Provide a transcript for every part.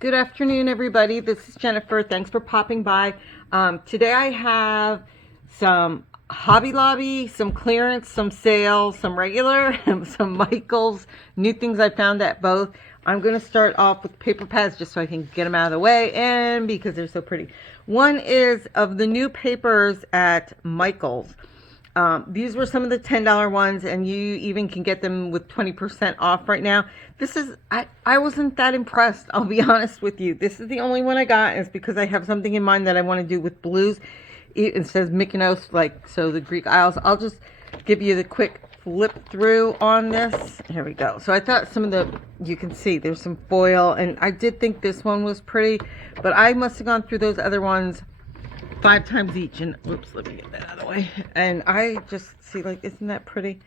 Good afternoon, everybody. This is Jennifer. Thanks for popping by. Today I have some Hobby Lobby, some clearance, some sales, some regular, and some Michaels, new things I found at both. I'm going to start off with paper pads just so I can get them out of the way and because they're so pretty. One is of the new papers at Michaels. These were some of the $10 ones, and you even can get them with 20% off right now. This is, I wasn't that impressed, I'll be honest with you. This is the only one I got, and it's because I have something in mind that I want to do with blues. It says Mykonos, like, so the Greek Isles. I'll just give you the quick flip through on this. Here we go. So I thought some of the, you can see there's some foil, and I did think this one was pretty, but I must have gone through those other ones 5 times each, and oops, let me get that out of the way. And I just see, like, isn't that pretty?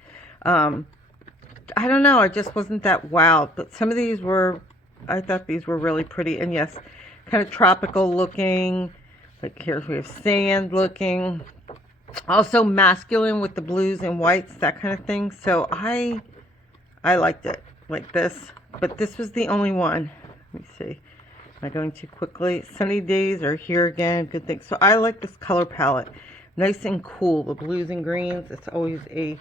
I don't know, I just wasn't that wowed, but some of these were, I thought these were really pretty. And yes, kind of tropical looking, like here we have sand looking, also masculine with the blues and whites, that kind of thing. So I liked it like this, but this was the only one. Let me see. Am I going too quickly? Sunny days are here again. Good thing. So I like this color palette. Nice and cool. The blues and greens. It's always a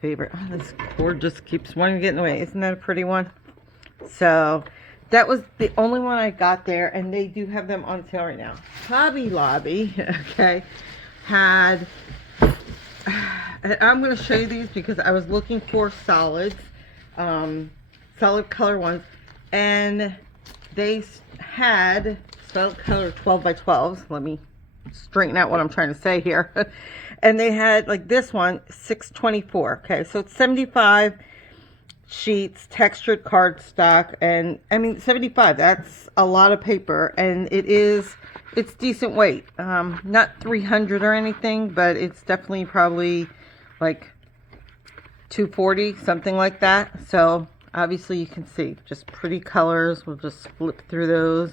favorite. Oh, this cord just keeps wanting to get in the way. Isn't that a pretty one? So that was the only one I got there. And they do have them on sale right now. Hobby Lobby, okay, had... I'm going to show you these because I was looking for solids. Solid color ones. And they had solid color 12 by 12s. Let me straighten out what I'm trying to say here. And they had, like, this one, 624. Okay, so it's 75 sheets, textured cardstock, and I mean 75. That's a lot of paper, and it's decent weight. Not 300 or anything, but it's definitely probably like 240, something like that. So obviously you can see just pretty colors. We'll just flip through those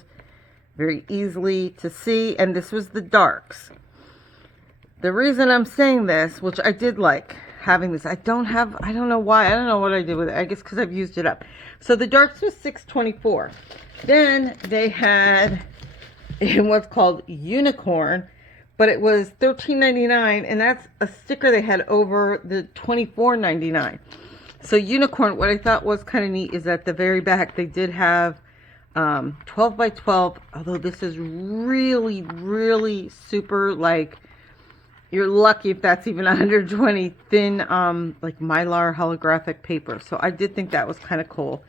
very easily to see. And this was the darks. The reason I'm saying this, which I did like having this, I don't know why, I don't know what I did with it. I guess because I've used it up. So the darks was 624. Then they had what's called unicorn, but it was $13.99, and that's a sticker they had over the $24.99. So unicorn, what I thought was kind of neat is at the very back they did have 12 by 12, although this is really, really super, like, you're lucky if that's even 120 thin, like Mylar holographic paper. So I did think that was kind of cool.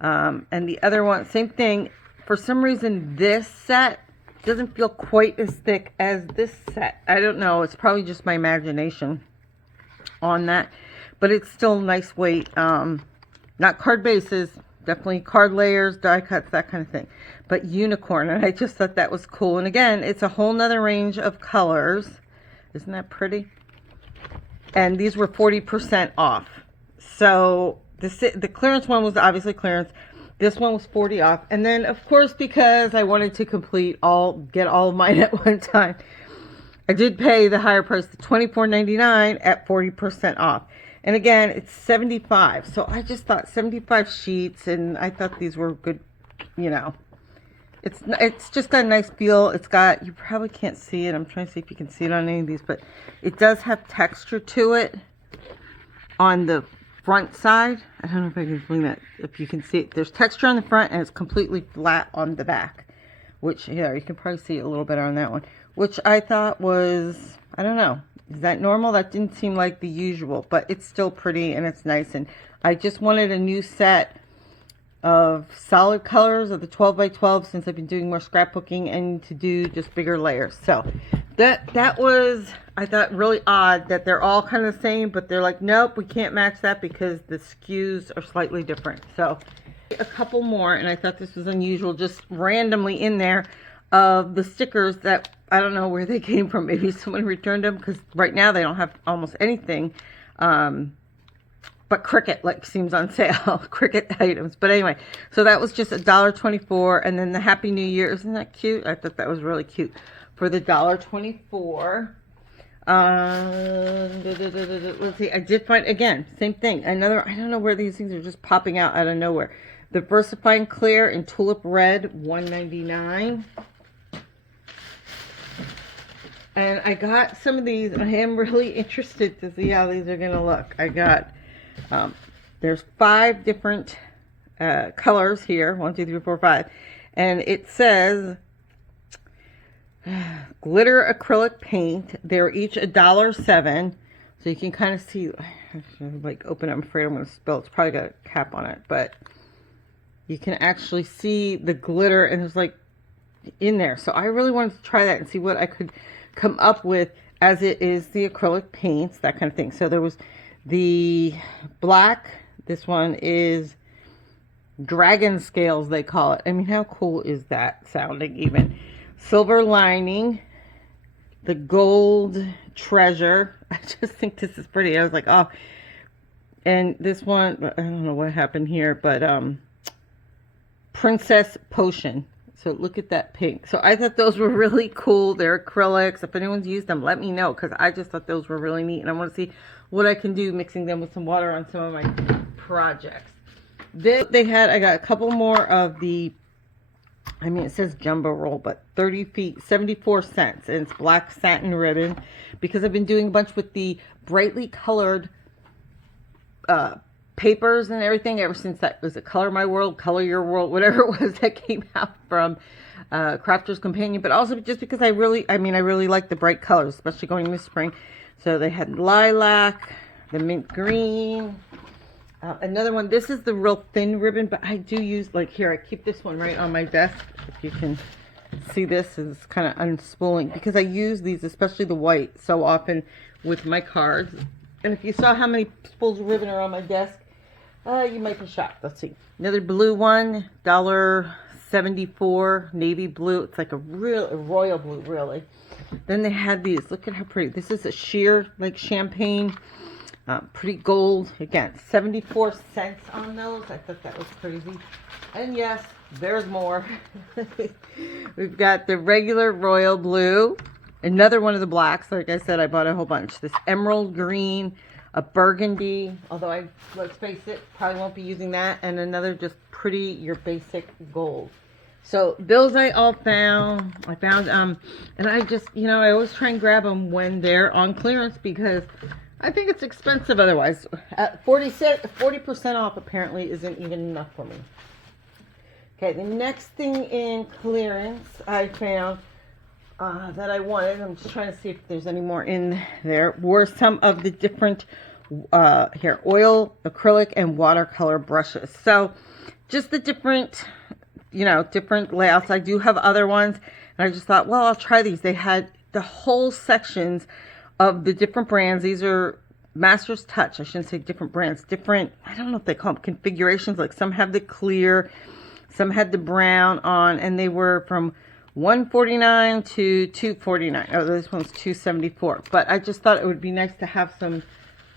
And the other one, same thing. For some reason, this set doesn't feel quite as thick as this set. I don't know. It's probably just my imagination on that. But it's still nice weight. Not card bases, definitely card layers, die cuts, that kind of thing. But unicorn, and I just thought that was cool. And again, it's a whole nother range of colors. Isn't that pretty? And these were 40% off. So the clearance one was obviously clearance. This one was 40 off. And then, of course, because I wanted to get all of mine at one time, I did pay the higher price, the $24.99 at 40% off. And again, it's 75. So I just thought 75 sheets, and I thought these were good, you know. It's just got a nice feel. It's got, you probably can't see it. I'm trying to see if you can see it on any of these, but it does have texture to it on the front side. I don't know if I can bring that, if you can see it. There's texture on the front, and it's completely flat on the back, which, yeah, you can probably see it a little better on that one, which I thought was, I don't know. Is that normal? That didn't seem like the usual, but it's still pretty and it's nice. And I just wanted a new set of solid colors of the 12 by 12 since I've been doing more scrapbooking and to do just bigger layers. So that was, I thought, really odd that they're all kind of the same, but they're like, nope, we can't match that because the SKUs are slightly different. So a couple more, and I thought this was unusual, just randomly in there, of the stickers that I don't know where they came from. Maybe someone returned them because right now they don't have almost anything. But Cricut, like, seems on sale. Cricut items. But anyway, so that was just $1.24. And then the Happy New Year. Isn't that cute? I thought that was really cute. For the $1.24. Let's see. I did find, again, same thing. Another, I don't know where these things are just popping out of nowhere. The Versifying Clear in Tulip Red, $1.99. And I got some of these. I am really interested to see how these are going to look. I got, there's 5 different colors here. 1, 2, 3, 4, 5. And it says glitter acrylic paint. They're each $1.07. So you can kind of see, like open it. I'm afraid I'm going to spill. It's probably got a cap on it, but you can actually see the glitter and it's like in there. So I really wanted to try that and see what I could come up with, as it is the acrylic paints, that kind of thing. So there was the black. This one is dragon scales, they call it. I mean, how cool is that sounding even? Silver lining, the gold treasure. I just think this is pretty. I was like, oh. And this one, I don't know what happened here, but princess potion. So look at that pink. So I thought those were really cool. They're acrylics. If anyone's used them, let me know, because I just thought those were really neat. And I want to see what I can do mixing them with some water on some of my projects. Then they had, I got a couple more of the, I mean, it says jumbo roll, but 30 feet, 74 cents. And it's black satin ribbon, because I've been doing a bunch with the brightly colored papers and everything ever since that was a Color My World, Color Your World, whatever it was that came out from Crafter's Companion. But also just because I really like the bright colors, especially going this spring. So they had lilac, the mint green, another one. This is the real thin ribbon, but I do use, like here, I keep this one right on my desk. If you can see, this is kind of unspooling, because I use these, especially the white, so often with my cards. And if you saw how many spools of ribbon are on my desk, you might be shocked. Let's see. Another blue one, $1.74, navy blue. It's like a royal blue, really. Then they had these. Look at how pretty. This is a sheer, like champagne, pretty gold. Again, 74 cents on those. I thought that was crazy. And yes, there's more. We've got the regular royal blue. Another one of the blacks. Like I said, I bought a whole bunch. This emerald green, a burgundy, although let's face it, probably won't be using that. And another just pretty, your basic gold. So those I all found. I found, and I just, I always try and grab them when they're on clearance, because I think it's expensive otherwise. At 40% off apparently isn't even enough for me. Okay, the next thing in clearance I found that I wanted, I'm just trying to see if there's any more in there, were some of the different oil, acrylic, and watercolor brushes. So just the different, different layouts. I do have other ones, and I just thought, well, I'll try these. They had the whole sections of the different brands. These are Master's Touch. I shouldn't say different brands, different, I don't know if they call them configurations. Like some have the clear, some had the brown on, and they were from $149 to $249. Oh, this one's $274. But I just thought it would be nice to have some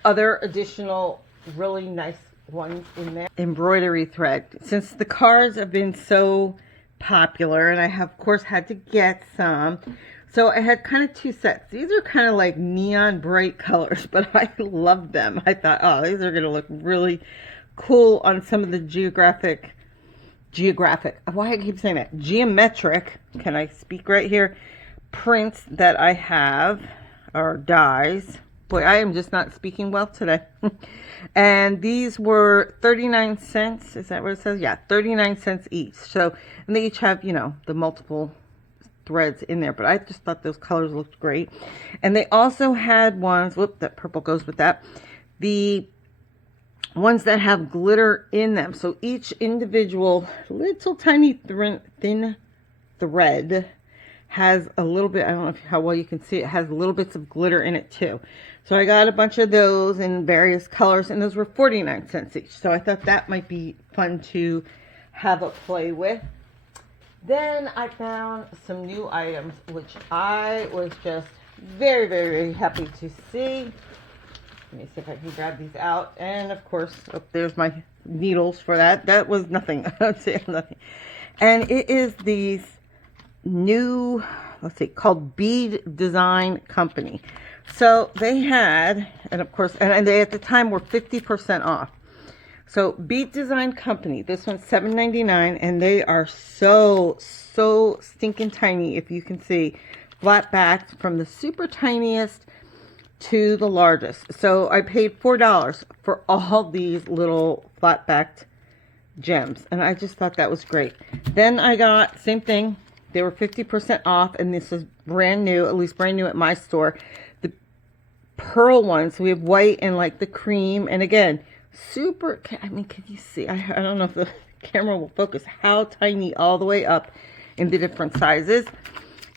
other additional really nice ones in there. Embroidery thread. Since the cards have been so popular, and I have, of course, had to get some. So I had kind of 2 sets. These are kind of like neon bright colors, but I love them. I thought, oh, these are going to look really cool on some of the geographic, why I keep saying that, geometric, can I speak right here, prints that I have, or dies. Boy, I am just not speaking well today. And these were 39 cents. Is that what it says? Yeah, 39 cents each. So, and they each have, the multiple threads in there. But I just thought those colors looked great. And they also had ones, whoop, that purple goes with that. The ones that have glitter in them. So each individual little tiny thin thread has a little bit, I don't know how well you can see it, has little bits of glitter in it too. So I got a bunch of those in various colors, and those were 49 cents each. So I thought that might be fun to have a play with. Then I found some new items, which I was just very, very, very happy to see. Let me see if I can grab these out. And of course, oh, there's my needles for that. That was nothing. Nothing. And it is these new, let's see, called Bead Design Company. So they had, and of course, and they at the time were 50% off. So Beat Design Company, this one's $7.99, and they are so stinking tiny. If you can see, flat backed from the super tiniest to the largest. So I paid $4 for all these little flat backed gems, and I just thought that was great. Then I got, same thing, they were 50% off, and this is brand new, at least brand new at my store, the pearl ones. So we have white and like the cream, and again, super, I mean, can you see, I don't know if the camera will focus, how tiny all the way up in the different sizes.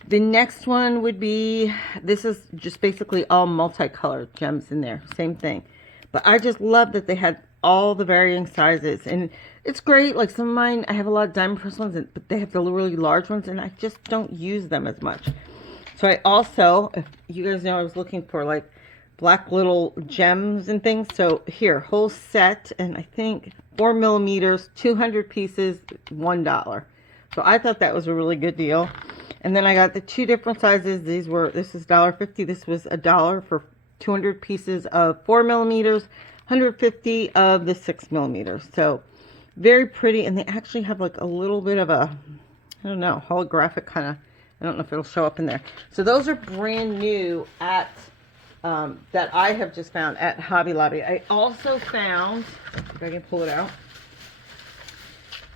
The next one would be, this is just basically all multicolored gems in there, same thing. But I just love that they had all the varying sizes, and it's great. Like some of mine, I have a lot of diamond press ones, but they have the really large ones, and I just don't use them as much. So I also, if you guys know, I was looking for like black little gems and things. So here, whole set, and I think 4 millimeters, 200 pieces, $1. So I thought that was a really good deal. And then I got the two different sizes. This is $1.50. This was $1 for 200 pieces of 4 millimeters, 150 of the 6 millimeters. So very pretty, and they actually have like a little bit of a, I don't know, holographic kind of, I don't know if it'll show up in there. So those are brand new at, that I have just found at Hobby Lobby. I also found, if I can pull it out,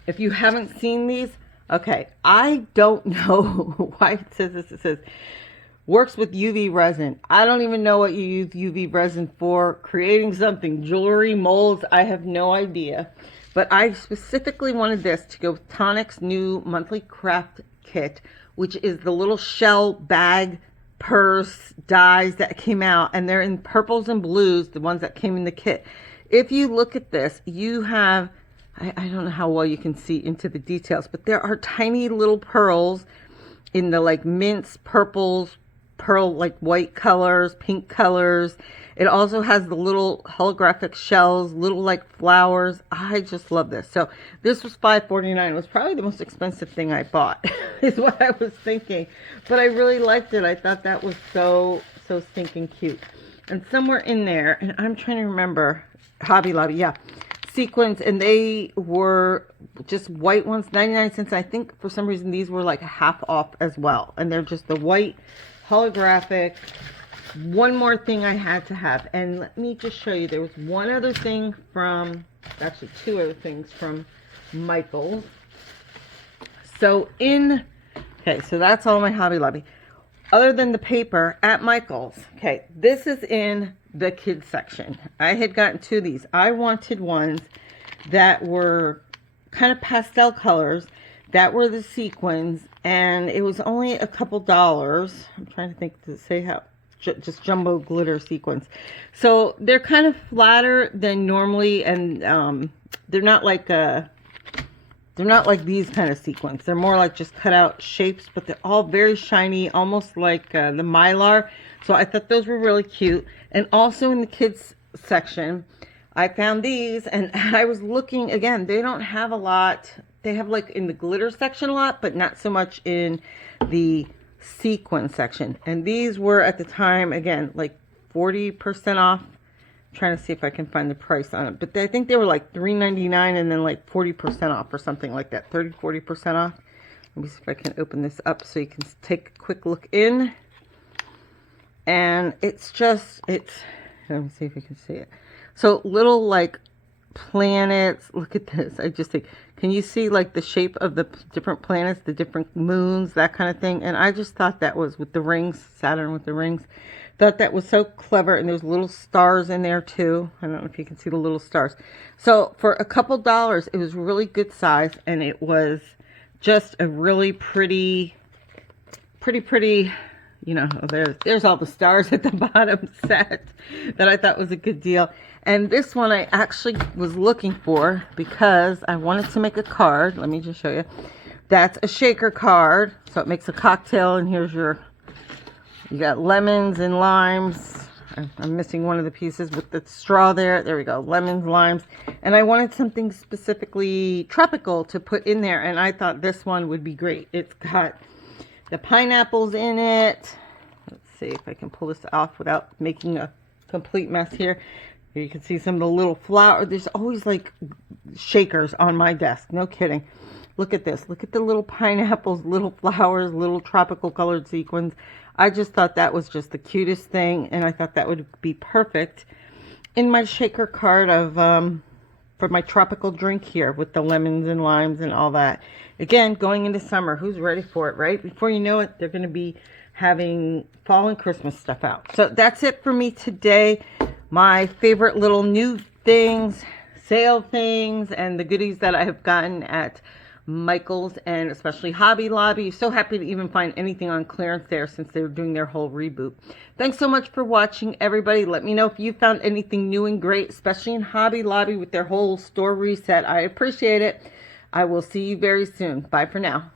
if you haven't seen these, okay, I don't know why it says this. It says, works with UV resin. I don't even know what you use UV resin for. Creating something, jewelry, molds, I have no idea. But I specifically wanted this to go with Tonic's new monthly craft kit, which is the little shell bag, purse, dies that came out. And they're in purples and blues, the ones that came in the kit. If you look at this, you have, I don't know how well you can see into the details, but there are tiny little pearls in the like mints, purples, pearl like white colors, pink colors. It also has the little holographic shells, little like flowers. I just love this. So this was $5.49. It was probably the most expensive thing I bought is what I was thinking, but I really liked it. I thought that was so stinking cute. And somewhere in there, and I'm trying to remember, Hobby Lobby, yeah, sequins, and they were just white ones, 99 cents. I think for some reason these were like half off as well, and they're just the white holographic. One more thing I had to have, and let me just show you, there was one other thing from, actually two other things from Michael's. So okay, so that's all my Hobby Lobby. Other than the paper at Michael's, okay, this is in the kids section. I had gotten two of these. I wanted ones that were kind of pastel colors, that were the sequins, and it was only a couple dollars. I'm trying to think to say how, just jumbo glitter sequins. So they're kind of flatter than normally, and they're not like these kind of sequins. They're more like just cut out shapes, but they're all very shiny, almost like the Mylar. So I thought those were really cute. And also in the kids section, I found these, and I was looking, again, they don't have a lot. They have like in the glitter section a lot, but not so much in the sequin section. And these were at the time, again, like 40% off. I'm trying to see if I can find the price on it, but I think they were like $3.99 and then like 40% off or something like that, 30-40% off. Let me see if I can open this up so you can take a quick look in. And it's just, let me see if you can see it. So little like planets, look at this. I just think, can you see like the shape of the different planets, the different moons, that kind of thing? And I just thought that was, with the rings, Saturn with the rings, thought that was so clever. And there's little stars in there too. I don't know if you can see the little stars. So for a couple dollars, it was really good size, and it was just a really pretty, you know, there's all the stars at the bottom set that I thought was a good deal. And this one I actually was looking for because I wanted to make a card. Let me just show you. That's a shaker card. So it makes a cocktail, and here's you got lemons and limes. I'm missing one of the pieces with the straw there. There we go. Lemons, limes. And I wanted something specifically tropical to put in there, and I thought this one would be great. It's got the pineapples in it. Let's see if I can pull this off without making a complete mess here. Here you can see some of the little flower. There's always like shakers on my desk. No kidding. Look at this. Look at the little pineapples, little flowers, little tropical colored sequins. I just thought that was just the cutest thing, and I thought that would be perfect in my shaker card of for my tropical drink here with the lemons and limes and all that. Again, going into summer, who's ready for it, right? Before you know it, they're going to be having fall and Christmas stuff out. So that's it for me today. My favorite little new things, sale things, and the goodies that I have gotten at Michael's and especially Hobby Lobby. So happy to even find anything on clearance there since they were doing their whole reboot. Thanks so much for watching, everybody. Let me know if you found anything new and great, especially in Hobby Lobby with their whole store reset. I appreciate it. I will see you very soon. Bye for now.